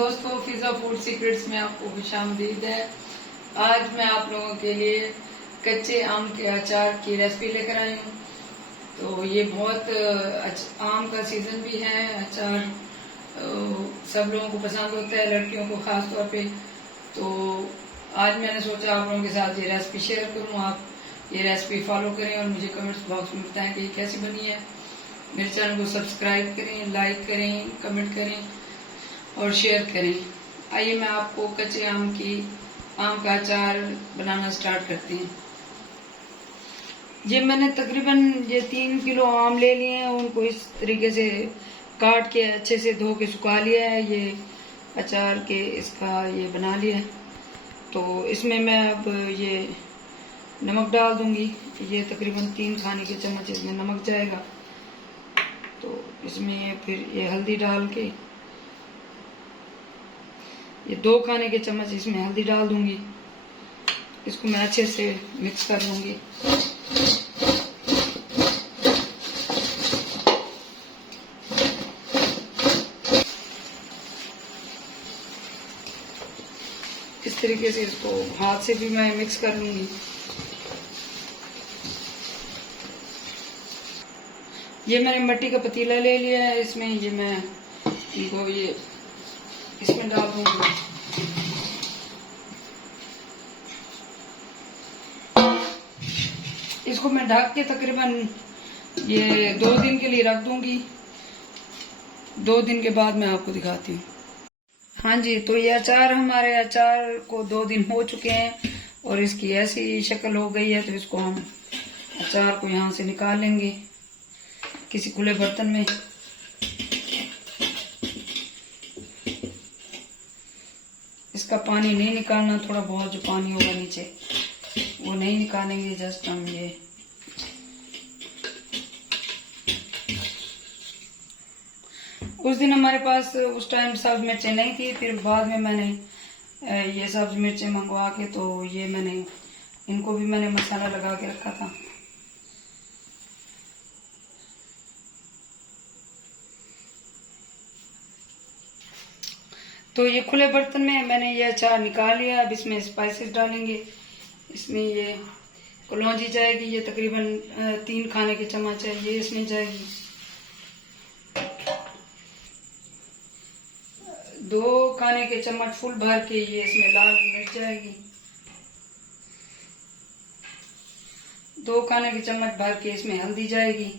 दोस्तों, फिजा food secrets में आपको खुशामदीद है। आज मैं आप लोगों के लिए कच्चे आम के अचार की रेसिपी लेकर आई हूँ। तो ये बहुत आम का सीजन भी है। अचार सब लोगों को पसंद होता है, लड़कियों को खास तौर पे। तो आज मैंने सोचा आप लोगों के साथ ये रेसिपी शेयर करूँ। आप ये रेसिपी फॉलो करें और मुझे कमेंट्स बॉक्स में बताएं कि ये कैसी बनी है। मेरे चैनल को सब्सक्राइब करें, लाइक करें, कमेंट करें और शेयर करें। आइए मैं आपको कच्चे आम का अचार बनाना स्टार्ट करते हैं। ये मैंने तकरीबन 3 किलो आम ले लिए हैं। उनको इस तरीके से काट के अच्छे से धो के सुखा लिया है। ये अचार के इसका ये बना लिया है। तो इसमें मैं अब ये नमक डाल दूंगी। ये तकरीबन 3 खाने के चम्मच इसमें नमक जाएगा। तो इसमें फिर ये हल्दी डाल के ये 2 खाने के चम्मच इसमें हल्दी डाल दूंगी। इसको मैं अच्छे से मिक्स कर लूंगी। इस तरीके से इसको हाथ से भी मैं मिक्स कर लूंगी। ये मैंने मिट्टी का पतीला ले लिया है। इसमें ये मैं इनको ये इसमें डाल दूंगी। इसको मैं ढक के तकरीबन ये 2 दिन के लिए रख दूंगी। 2 दिन के बाद मैं आपको दिखाती हूँ। हाँ जी, तो ये हमारे अचार को 2 दिन हो चुके हैं और इसकी ऐसी शक्ल हो गई है। तो इसको हम अचार को यहाँ से निकाल लेंगे किसी खुले बर्तन में। इसका पानी नहीं निकालना, थोड़ा बहुत जो पानी होगा नीचे वो नहीं निकालेंगे। जस्ट हम ये उस दिन हमारे पास उस टाइम सब्ज मिर्चें नहीं थी। फिर बाद में मैंने ये सब्ज मिर्चें मंगवा के तो ये मैंने इनको भी मैंने मसाला लगा के रखा था। तो ये खुले बर्तन में मैंने ये अचार निकाल लिया। अब इसमें स्पाइसेस डालेंगे। इसमें ये कलौंजी जाएगी, ये तकरीबन 3 खाने के चम्मच है, ये इसमें जाएगी। 2 खाने के चम्मच फुल भर के ये इसमें लाल मिर्च जाएगी। 2 खाने के चम्मच भर के इसमें हल्दी जाएगी।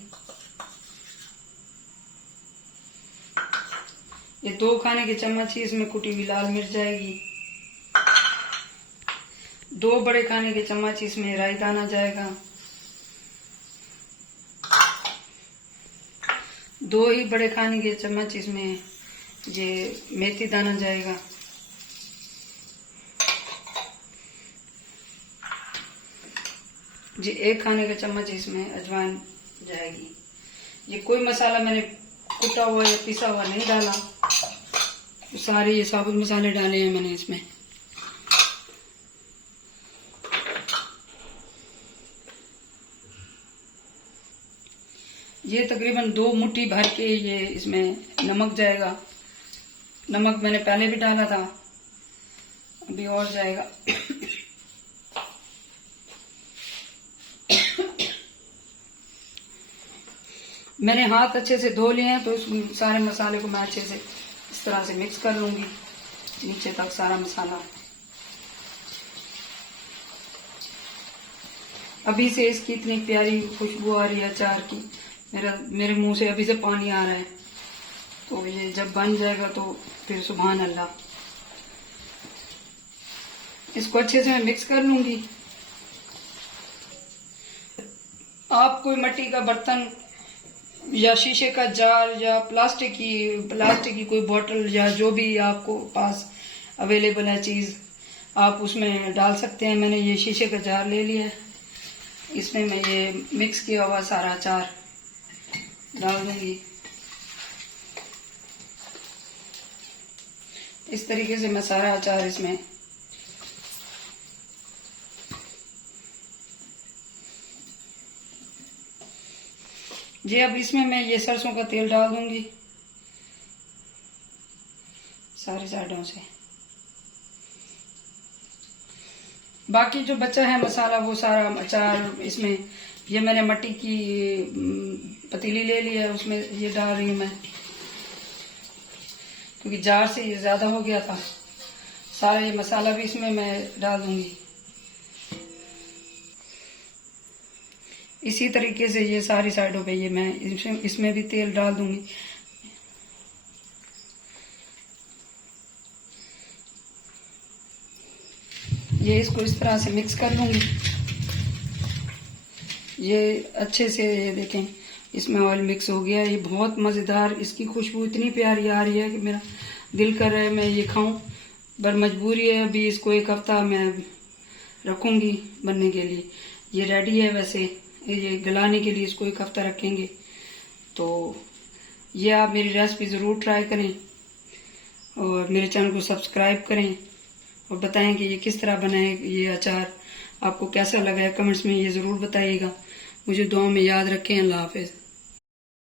ये 2 खाने के चम्मच ही इसमें कुटी हुई लाल मिर्च जाएगी। 2 बड़े खाने के चम्मच इसमें राई दाना जाएगा। 2 ही बड़े खाने के चम्मच इसमें ये मेथी दाना जाएगा। जी 1 खाने का चम्मच इसमें अजवाइन जाएगी। ये कोई मसाला मैंने कुटा हुआ या पिसा हुआ नहीं डाला। सारे ये साबुत मसाले डाले हैं मैंने इसमें। ये तकरीबन 2 मुट्ठी भर के ये इसमें नमक जाएगा। नमक मैंने पहले भी डाला था, अभी और जाएगा। मैंने हाथ अच्छे से धो लिए हैं। तो इस सारे मसाले को मैं अच्छे से इस तरह से मिक्स कर लूंगी नीचे तक सारा मसाला। अभी से इसकी इतनी प्यारी खुशबू आ रही है अचार की, मेरे मुंह से अभी से पानी आ रहा है। तो ये जब बन जाएगा तो फिर सुभान अल्लाह। इसको अच्छे से मैं मिक्स कर लूंगी। आप कोई मिट्टी का बर्तन या शीशे का जार या प्लास्टिक की कोई बोतल या जो भी आपको पास अवेलेबल है चीज, आप उसमें डाल सकते हैं। मैंने ये शीशे का जार ले लिया है। इसमें मैं ये मिक्स किया हुआ सारा अचार डाल दूंगी। इस तरीके से मैं सारा अचार इसमें अब इसमें मैं ये सरसों का तेल डाल दूंगी। सारी साइडों से। बाकी जो बचा है मसाला वो सारा अचार इसमें, ये मैंने मट्टी की पतीली ले ली है, उसमें ये डाल रही हूँ मैं, क्योंकि जार से ये ज्यादा हो गया था। सारा ये मसाला भी इसमें मैं डाल दूंगी। इसी तरीके से ये सारी साइडों पे ये मैं इसमें भी तेल डाल दूंगी। ये इसको इस तरह से मिक्स कर लूंगी। ये अच्छे से, ये देखें इसमें ऑयल मिक्स हो गया। ये बहुत मजेदार, इसकी खुशबू इतनी प्यारी आ रही है कि मेरा दिल कर रहा है मैं ये खाऊं, पर मजबूरी है अभी इसको 1 हफ्ता मैं रखूंगी बनने के लिए। ये रेडी है, वैसे ये गलाने के लिए इसको 1 हफ्ता रखेंगे। तो ये आप मेरी रेसिपी जरूर ट्राई करें और मेरे चैनल को सब्सक्राइब करें और बताएं कि ये किस तरह बना है। ये अचार आपको कैसा लगा है, कमेंट्स में ये जरूर बताइएगा। मुझे दुआ में याद रखें। अल्लाह हाफिज।